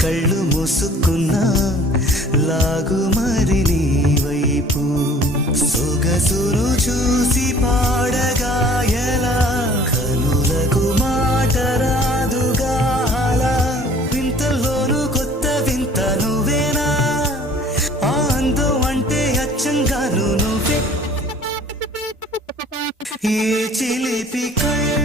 కళ్ళు మూసుకున్నా లాగు మరి నీ వైపు సొగసును చూసి పాడగా ఎలా కనులకు మాట రాదుగా అలా వింతల్లోనూ కొత్త వింత నువ్వేనా ఆ అందం అంటే అచ్చంగాను నువ్వే ఏ చిలిపి కళ్ళ